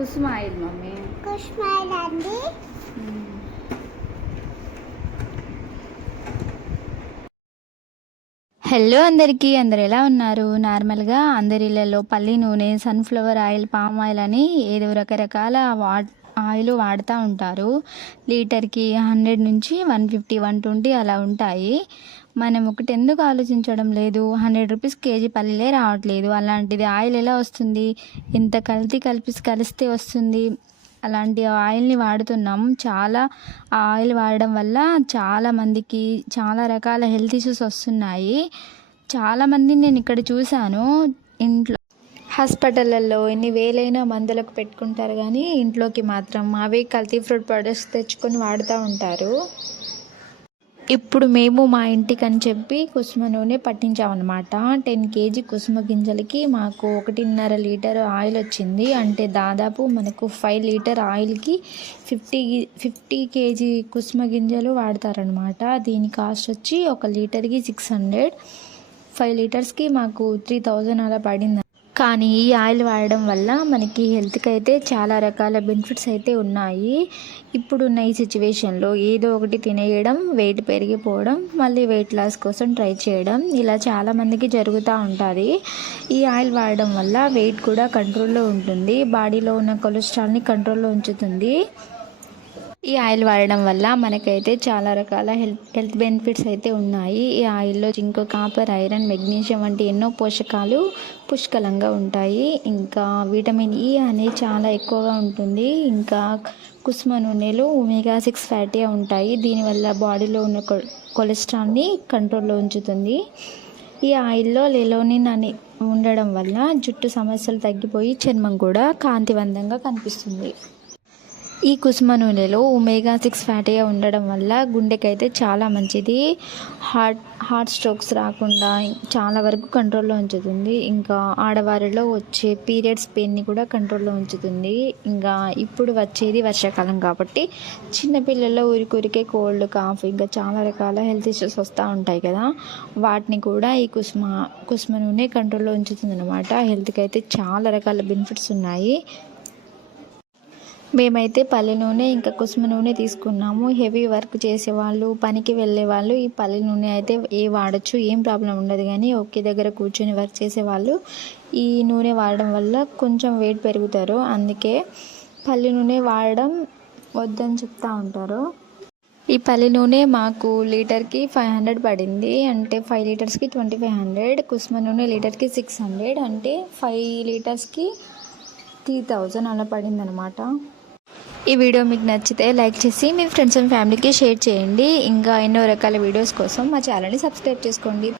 కుసుమ oil mummy. కుష్మాయిల్ అండి. Hello అందరికీ అందరు ఎలా ఉన్నారు? నార్మల్గా అందరి ఇళ్ళలో పల్లి నూనె సన్ఫ్లవర్ ఆయిల్ పామ్ ఆయిల్ అని ఏదో రకరకాల వా ఆయిల్ వాడుతూ ఉంటారు. లీటర్కి హండ్రెడ్ నుంచి వన్ ఫిఫ్టీ వన్ ట్వంటీ అలా ఉంటాయి. మనం ఒకటి ఎందుకు ఆలోచించడం లేదు? హండ్రెడ్ రూపీస్ కేజీ పల్లీలే రావట్లేదు. అలాంటిది ఆయిల్ ఎలా వస్తుంది? ఇంత కల్తీ కలిపి కలిస్తే వస్తుంది? అలాంటి ఆయిల్ని వాడుతున్నాం. చాలా ఆ ఆయిల్ వాడడం వల్ల చాలా మందికి చాలా రకాల హెల్త్ ఇష్యూస్ వస్తున్నాయి. చాలామంది నేను ఇక్కడ చూశాను. ఇంట్లో హాస్పిటళ్ళల్లో ఎన్ని వేలైన మందులకు పెట్టుకుంటారు కానీ ఇంట్లోకి మాత్రం అవే కల్తీ ఫ్రూట్ ప్రొడక్ట్స్ తెచ్చుకొని వాడుతూ ఉంటారు. ఇప్పుడు మేము మా ఇంటికి అని చెప్పి కుసుమ నూనె పట్టించామన్నమాట. టెన్ కేజీ కుసుమ గింజలకి మాకు ఒకటిన్నర లీటర్ ఆయిల్ వచ్చింది. అంటే దాదాపు మనకు ఫైవ్ లీటర్ ఆయిల్కి ఫిఫ్టీ ఫిఫ్టీ కేజీ కుసుమ గింజలు వాడతారనమాట దీని కాస్ట్ వచ్చి ఒక లీటర్కి సిక్స్ హండ్రెడ్. ఫైవ్ లీటర్స్కి మాకు త్రీ థౌజండ్ అలా పడింది. కానీ ఈ ఆయిల్ వాడడం వల్ల మనకి హెల్త్కి అయితే చాలా రకాల బెనిఫిట్స్ అయితే ఉన్నాయి. ఇప్పుడున్న ఈ సిచ్యువేషన్లో ఏదో ఒకటి తినేయడం వెయిట్ పెరిగిపోవడం మళ్ళీ వెయిట్ లాస్ కోసం ట్రై చేయడం ఇలా చాలామందికి జరుగుతూ ఉంటుంది. ఈ ఆయిల్ వాడడం వల్ల వెయిట్ కూడా కంట్రోల్లో ఉంటుంది. బాడీలో ఉన్న కొలెస్ట్రాల్ని కంట్రోల్లో ఉంచుతుంది. ఈ ఆయిల్ వాడడం వల్ల మనకైతే చాలా రకాల హెల్త్ హెల్త్ బెనిఫిట్స్ అయితే ఉన్నాయి. ఈ ఆయిల్లో జింక్ కాపర్ ఐరన్ మెగ్నీషియం వంటి ఎన్నో పోషకాలు పుష్కలంగా ఉంటాయి. ఇంకా విటమిన్ ఈ అనేది చాలా ఎక్కువగా ఉంటుంది. ఇంకా కుసుమ నూనెలు ఒమేగా సిక్స్ ఫ్యాటీ ఉంటాయి. దీనివల్ల బాడీలో ఉన్న కొ కొలెస్ట్రాల్ని కంట్రోల్లో ఉంచుతుంది. ఈ ఆయిల్లో లెలోనిన్ అని ఉండడం వల్ల జుట్టు సమస్యలు తగ్గిపోయి చర్మం కూడా కాంతివంతంగా కనిపిస్తుంది. ఈ కుసుమ నూనెలో ఒమేగా సిక్స్ ఫ్యాటీగా ఉండడం వల్ల గుండెకైతే చాలా మంచిది. హార్ట్ హార్ట్ స్ట్రోక్స్ రాకుండా చాలా వరకు కంట్రోల్లో ఉంచుతుంది. ఇంకా ఆడవారిలో వచ్చే పీరియడ్స్ పెయిన్ని కూడా కంట్రోల్లో ఉంచుతుంది. ఇంకా ఇప్పుడు వచ్చేది వర్షాకాలం కాబట్టి చిన్నపిల్లల్లో ఊరికూరికే కోల్డ్ కాఫ్ ఇంకా చాలా రకాల హెల్త్ ఇష్యూస్ వస్తూ ఉంటాయి కదా. వాటిని కూడా ఈ కుసుమ కుసుమ నూనె కంట్రోల్లో ఉంచుతుంది అనమాట హెల్త్కి అయితే చాలా రకాల బెనిఫిట్స్ ఉన్నాయి. మేమైతే పల్లె నూనె ఇంకా కుసుమ నూనె తీసుకున్నాము. హెవీ వర్క్ చేసేవాళ్ళు పనికి వెళ్ళే వాళ్ళు ఈ పల్లె నూనె అయితే ఏ వాడచ్చు ఏం ప్రాబ్లం ఉండదు కానీ ఒకే దగ్గర కూర్చొని వర్క్ చేసేవాళ్ళు. ఈ నూనె వాడడం వల్ల కొంచెం వెయిట్ పెరుగుతారు. అందుకే పల్లె నూనె వాడడం వద్దని చెప్తా ఉంటారు. ఈ పల్లి నూనె మాకు లీటర్కి ఫైవ్ హండ్రెడ్ పడింది. అంటే ఫైవ్ లీటర్స్కి ట్వంటీ ఫైవ్ హండ్రెడ్ కుసుమ నూనె లీటర్కి సిక్స్ హండ్రెడ్. అంటే ఫైవ్ లీటర్స్కి త్రీ థౌజండ్ అలా పడింది అనమాట ఈ వీడియో మీకు నచ్చితే లైక్ చేసి మీ ఫ్రెండ్స్ అండ్ ఫ్యామిలీకి షేర్ చేయండి. ఇంకా ఎన్నో రకాల వీడియోస్ కోసం మా ఛానల్ని సబ్స్క్రైబ్ చేసుకోండి.